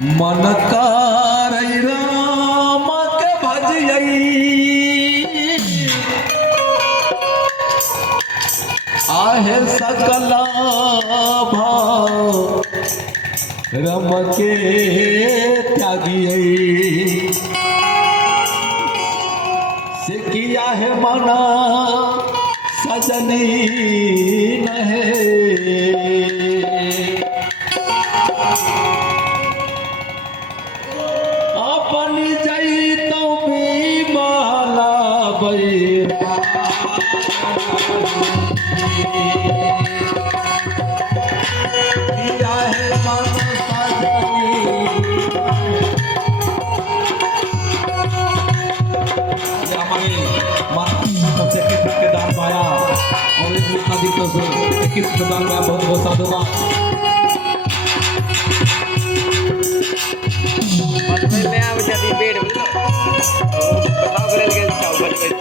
मन कारई राम के भजियई आहे सकला भाव रम के त्यागियई से किया है मना सजनी नहे अपनी जई तो भी माला बैरा किया है मन दान पाया और इस अधिकतर से 21 प्रदान में बहुत बहुत साधुवाद jadi beda betul. Tahu kalian guys tahu balik.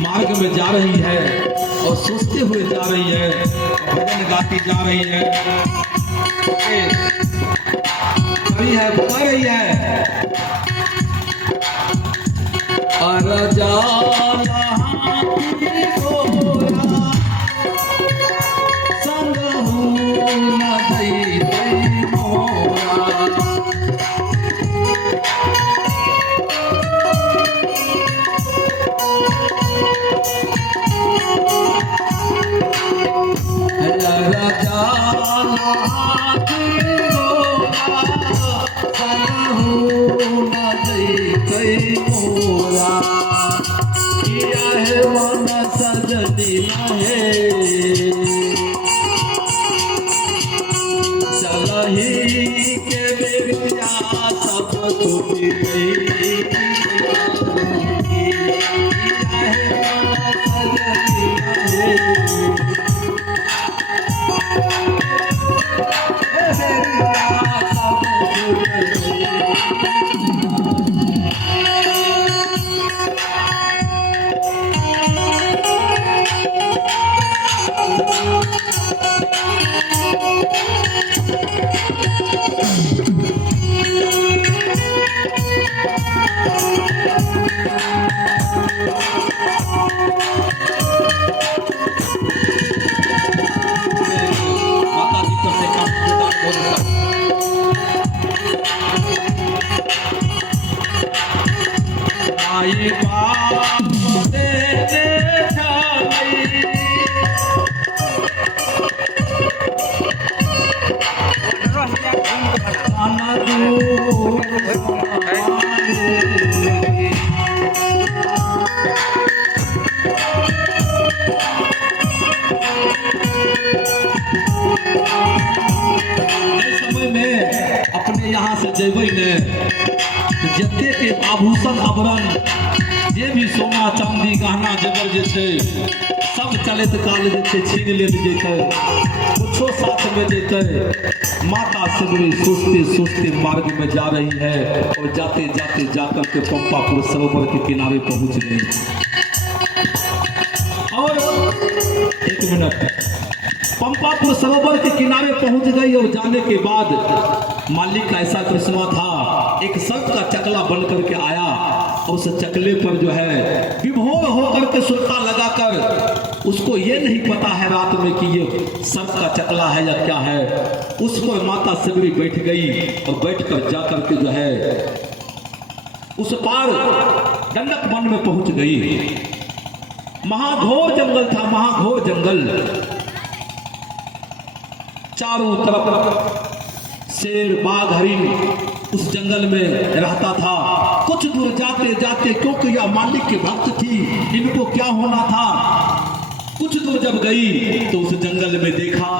मार्ग में जा रही है और सोचते हुए जा रही है, भजन गाती जा रही है, बता रही है अरजा संग न दई दई मोरा जेबै ने तो जते के आभूषण आभरण जे भी सोना चांदी गहना जेवर जे छै सब चलैत काल जे छै छीन लेल जेतै, कुछो साथ में जेतै। माता सिमरी सोचते सोचते मार्ग में जा रही है और जाते जाते जाकर के पंपापुर सरोवर के किनारे पहुंच गई। और एक मिनट, पंपापुर सरोवर के किनारे पहुंच गई और जाने के बाद मालिक का ऐसा कृष्णा था, एक सर्प का चकला बन करके आया और उस चकले पर जो है विभोर होकर के सुरता लगाकर, उसको ये नहीं पता है रात में कि ये सर्प का चकला है या क्या है, उस पर माता सिमरी बैठ गई और बैठकर जाकर के जो है उस पार दंडक वन में पहुंच गई। महाघोर जंगल था, महाघोर जंगल, चारों तरफ शेर बाघ हरिण उस जंगल में रहता था। कुछ दूर जाते जाते, क्योंकि यह मालिक की भक्त थी, इनको क्या होना था, कुछ दूर जब गई तो उस जंगल में देखा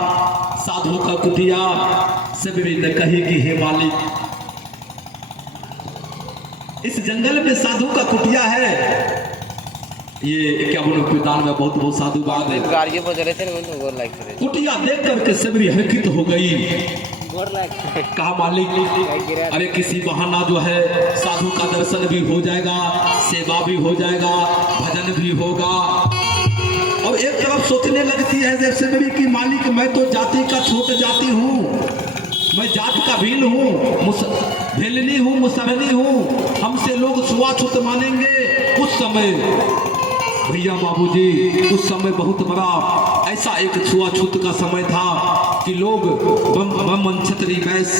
साधु का कुटिया। सिमरी ने कही कि हे मालिक, इस जंगल में साधु का कुटिया है। ये क्या बोलो, पितान में बहुत बहुत साधु बाग है। गाड़ियों पर चले थे ना, कुटिया देख करके सिमरी हरकत हो गई। कहा मालिक, अरे किसी बहाना जो है साधु का दर्शन भी हो जाएगा, सेवा भी हो जाएगा, भजन भी होगा। और एक तरफ सोचने लगती है जैसे मेरी कि मालिक मैं तो जाति का छोट जाति हूँ, मैं जात का भील हूँ, भेलनी हूँ, मुसहनी हूँ, हमसे लोग छुआछूत मानेंगे। उस समय भैया बाबूजी, उस समय बहुत बड़ा ऐसा एक छुआछूत का समय था कि लोग ब्राह्मण क्षत्रिय वैश्य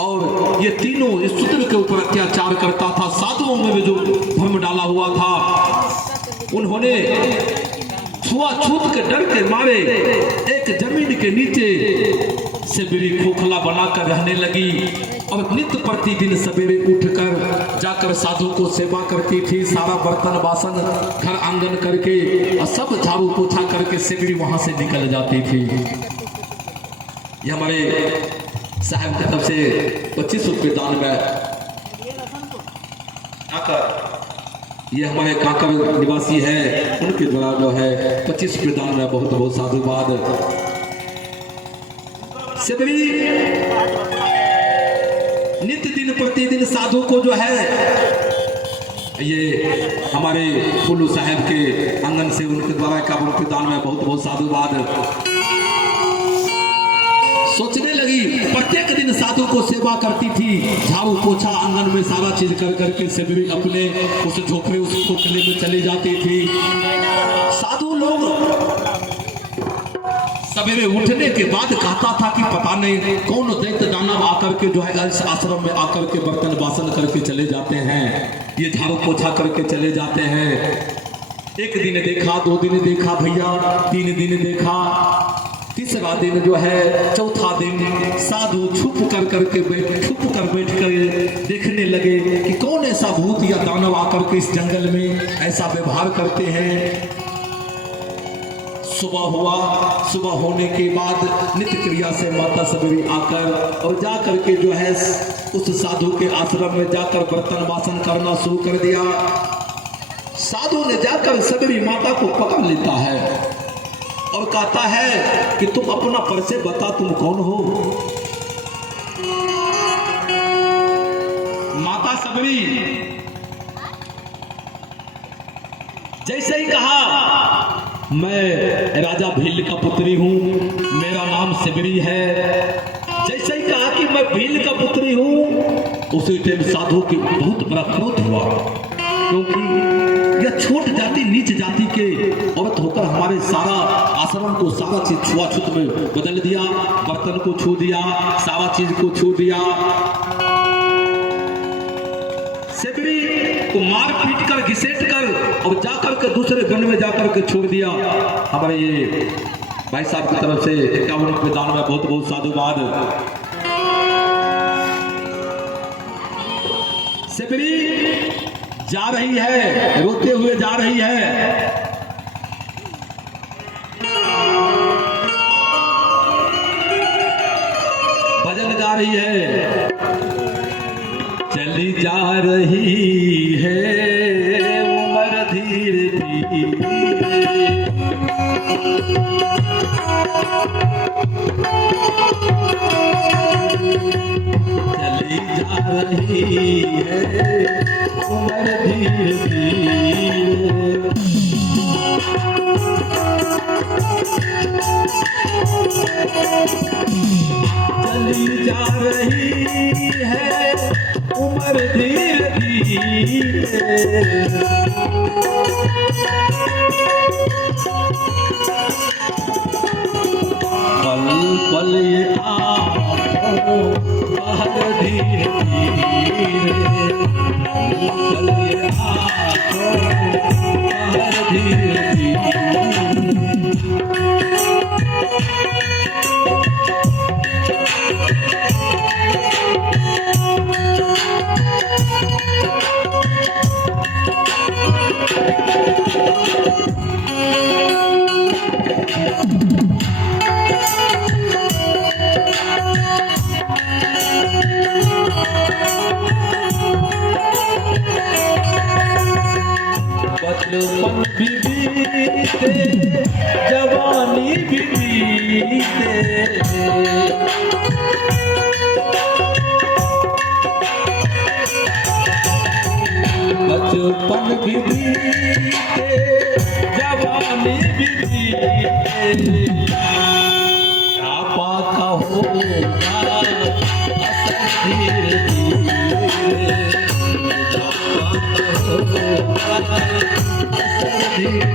और ये तीनों इस शूद्र के ऊपर अत्याचार करता था। साधुओं में भी जो भ्रम डाला हुआ था, उन्होंने छुआछूत के डर के मारे एक जमीन के नीचे सिमरी खोखला बनाकर रहने लगी और नित्य प्रतिदिन सवेरे उठकर जाकर साधु को सेवा करती थी। सारा बर्तन बासन घर आंगन करके और सब झाड़ू पोछा करके सिमरी वहां से निकल जाती थी। ये हमारे साहब की तरफ से 25 रुपये दान में आकर, ये हमारे काकर निवासी है, उनके द्वारा जो है 25 रुपये दान में बहुत बहुत साधुवाद। सिमरी नित्य दिन प्रतिदिन साधु को जो है, ये हमारे फुल्लू साहब के आंगन से उनके द्वारा का उनके दान में बहुत बहुत साधुवाद। सोचने लगी, प्रत्येक दिन साधु को सेवा करती थी, झाड़ू पोछा आंगन में सारा चीज कर करके सिमरी अपने उस झोपड़े उस खोखले में चली जाती थी। साधु लोग सवेरे उठने के बाद कहता था कि पता नहीं कौन दैत्य दानव आकर के जो है इस आश्रम में आकर के बर्तन बासन करके चले जाते हैं, ये झाड़ू पोछा करके चले जाते हैं। एक दिन देखा, 2 दिन देखा भैया, 3 दिन देखा, तीसरा दिन जो है, चौथा दिन साधु छुप कर बैठ कर देखने लगे कि कौन ऐसा भूत या दानव आकर के इस जंगल में ऐसा व्यवहार करते हैं। सुबह हुआ, सुबह होने के बाद नित्य क्रिया से माता सिमरी आकर और जा करके जो है उस साधु के आश्रम में जाकर बर्तन बासन करना शुरू कर दिया। साधु ने जाकर सिमरी माता को पकड़ लेता है और कहता है कि तुम अपना परिचय बता, तुम कौन हो। माता सिमरी जैसे ही कहा मैं राजा भील का पुत्री हूँ, मेरा नाम सिमरी है, जैसे ही कहा कि मैं भील का पुत्री हूँ, उसी टाइम साधु की बहुत बड़ा क्रोध हुआ, क्योंकि यह छोट जाति नीच जाति के औरत होकर हमारे सारा आश्रम को सारा चीज छुआछूत में बदल दिया, बर्तन को छू दिया, सारा चीज को छू दिया। सिमरी को मार पीट कर घिसेट कर और जाकर के दूसरे वन में जाकर के छोड़ दिया। हमारे ये भाई साहब की तरफ से 51 रुपये दान में बहुत बहुत साधुवाद। सिमरी जा रही है, रोते हुए जा रही है। भजन गा रही है। चली जा रही है उम्र धीरे धीरे, चली जा रही है उम्र धीरे धीरे। चली जा रही है उम्र धीरे धीरे, पल पल ये आँखों बाहर धीरे धीरे, पल ये आँखों बाहर धीरे धीरे। बचपन भी बीते जवानी भी बीते, बचपन भी बीते जवानी भी बीते, क्या पाका होगा असर धीरे धीरे, क्या पाका होगा असर धीरे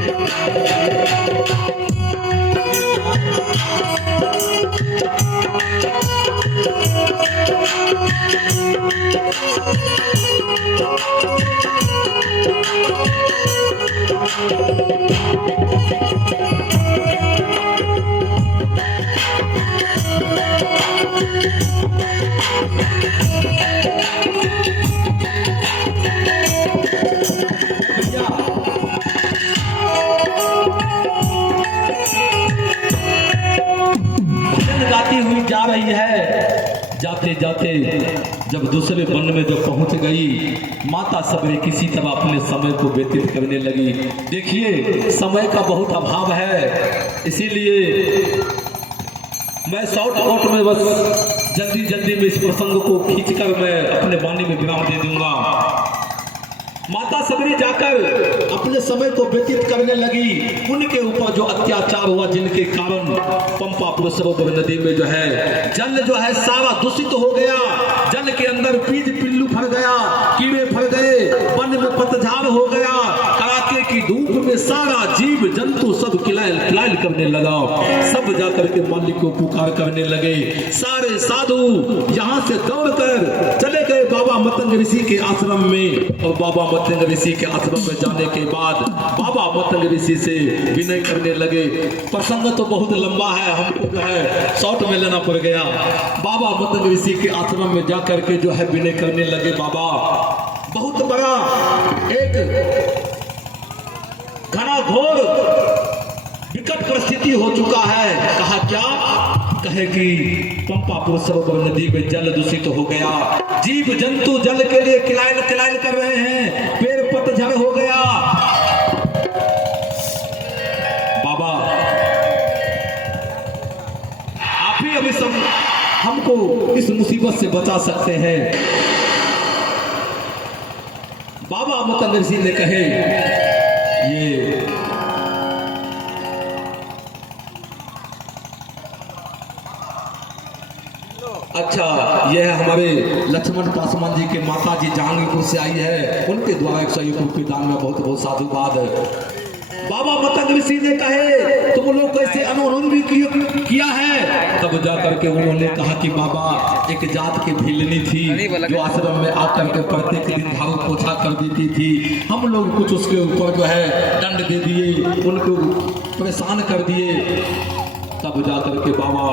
गाती हुई जा रही है। जाते जाते जब दूसरे वन में जब पहुंच गई, माता सबरे किसी तरह अपने समय को व्यतीत करने लगी। देखिए समय का बहुत अभाव है, इसीलिए मैं शॉर्ट आउट में बस जल्दी जल्दी में इस प्रसंग को खींचकर मैं अपने वाणी में विराम दे दूंगा। माता सबरी जाकर अपने समय को व्यतीत करने लगी। उनके ऊपर जो अत्याचार हुआ, जिनके कारण पंपा पुरुषोत्तम नदी में जो है जल जो है सारा दूषित हो गया। जल के अंदर पीज पिल्लू फर गया, कीड़े फर गए, वन में पतझड़ हो गया। कड़ाके की धूप में सारा जीव जंतु सब किलायल किलायल करने लगा। सब जाकर के मालिक को पुकार करने लगे। सारे साधु यहाँ से दौड़कर चले गए बाबा मतंग ऋषि के आश्रम में। और बाबा मतंग ऋषि के आश्रम में जाने के बाद बाबा मतंग ऋषि से विनय करने लगे। प्रसंग तो बहुत लंबा है, हमको जो है शॉर्ट में लेना पड़ गया। बाबा मतंग ऋषि के आश्रम में जाकर के जो है विनय करने लगे। बाबा बहुत बड़ा एक घना घोर विकट परिस्थिति हो चुका है। कहा क्या? कहे कि पंपा पुरुषोत्तम नदी में जल दूषित हो गया, जीव जंतु जल के लिए किलायल किलायल कर रहे हैं, पेड़ पतझड़ हो गया। बाबा आप ही अभी सब हमको इस मुसीबत से बचा सकते हैं। बाबा मतंग ऋषि ने कहे ये अच्छा, यह हमारे लक्ष्मण पासवान जी के माता जी जहांगीरपुर से आई है, उनके द्वारा 101 रुपये दान में बहुत बहुत साधुवाद। बाबा मतंग ऋषि ने कहे तुम लोग कैसे अनुरोध भी किया है। तब जाकर के उन्होंने कहा कि बाबा एक जात की भिलनी थी जो आश्रम में आकर के प्रत्येक दिन झाड़ू पोछा कर देती थी। हम लोग कुछ उसके ऊपर जो है दंड दे दिए, उनको परेशान कर दिए। तब जाकर के बाबा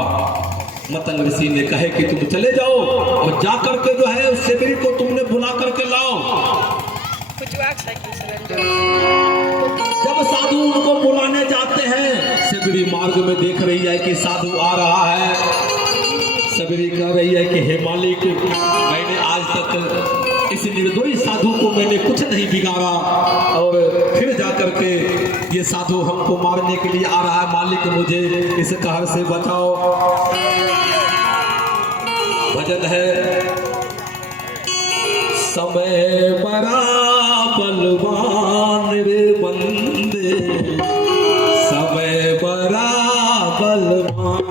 मतंग ऋषि ने कहे कि तुम चले जाओ और जाकर के जो है उस सेवरी को तुमने बुला करके लाओ। जब साधु उनको बुलाने जाते हैं, सेवरी मार्ग में देख रही है कि साधु आ रहा है। सेवरी कह रही है कि हे मालिक, मैंने आज तक इस निर्दोष साधु को मैंने कुछ नहीं बिगाड़ा और फिर जाकर के ये साधु हमको मारने के लिए आ रहा है। मालिक मुझे इस कहर से बचाओ। भजन है समय बड़ा बलवान रे बंदे, समय बड़ा बलवान।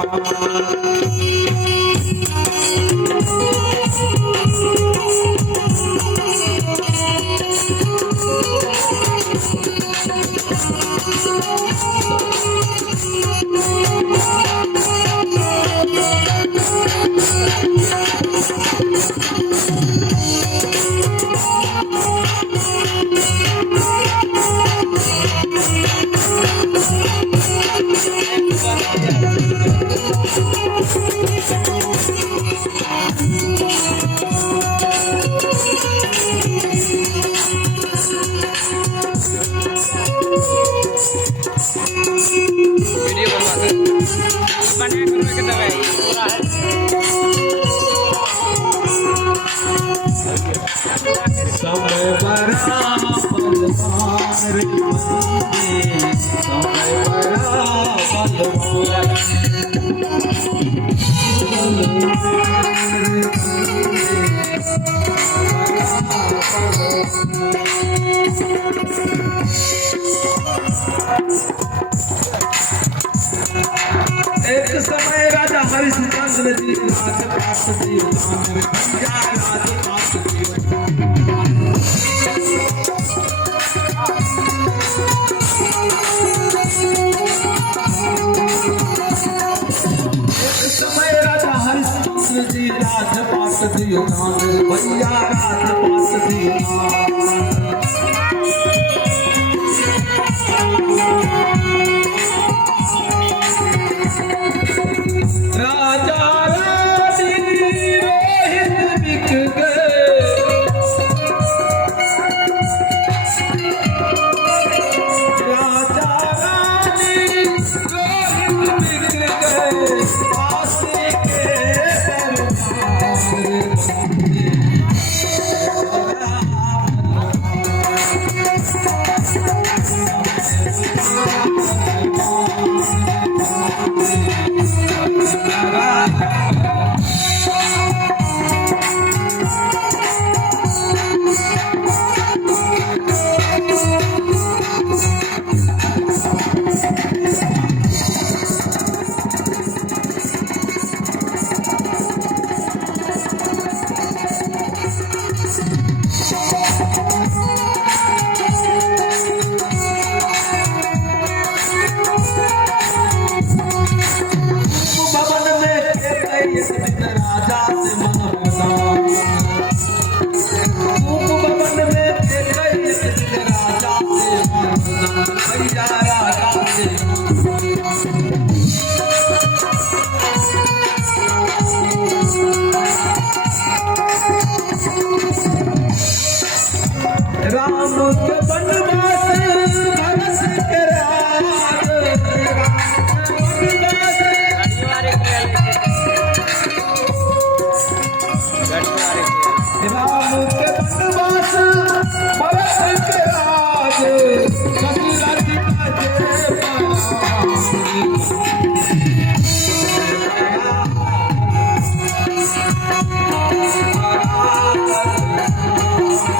वीडियो बनवा कितना है पूरा है। समय बड़ा बलवान रे बंदे, समय बड़ा बलवान। एक समय राजा हरिश्चंद्र जी राजपाट दियो राजपाट दियो। समय राजा हरिश्चंद्र जी राजपाट दियो भैया राजपाट दियो। राजा रानी रोहित बिक गए, राजा रानी रोहित बिक गए, फांसी के भवन में राजा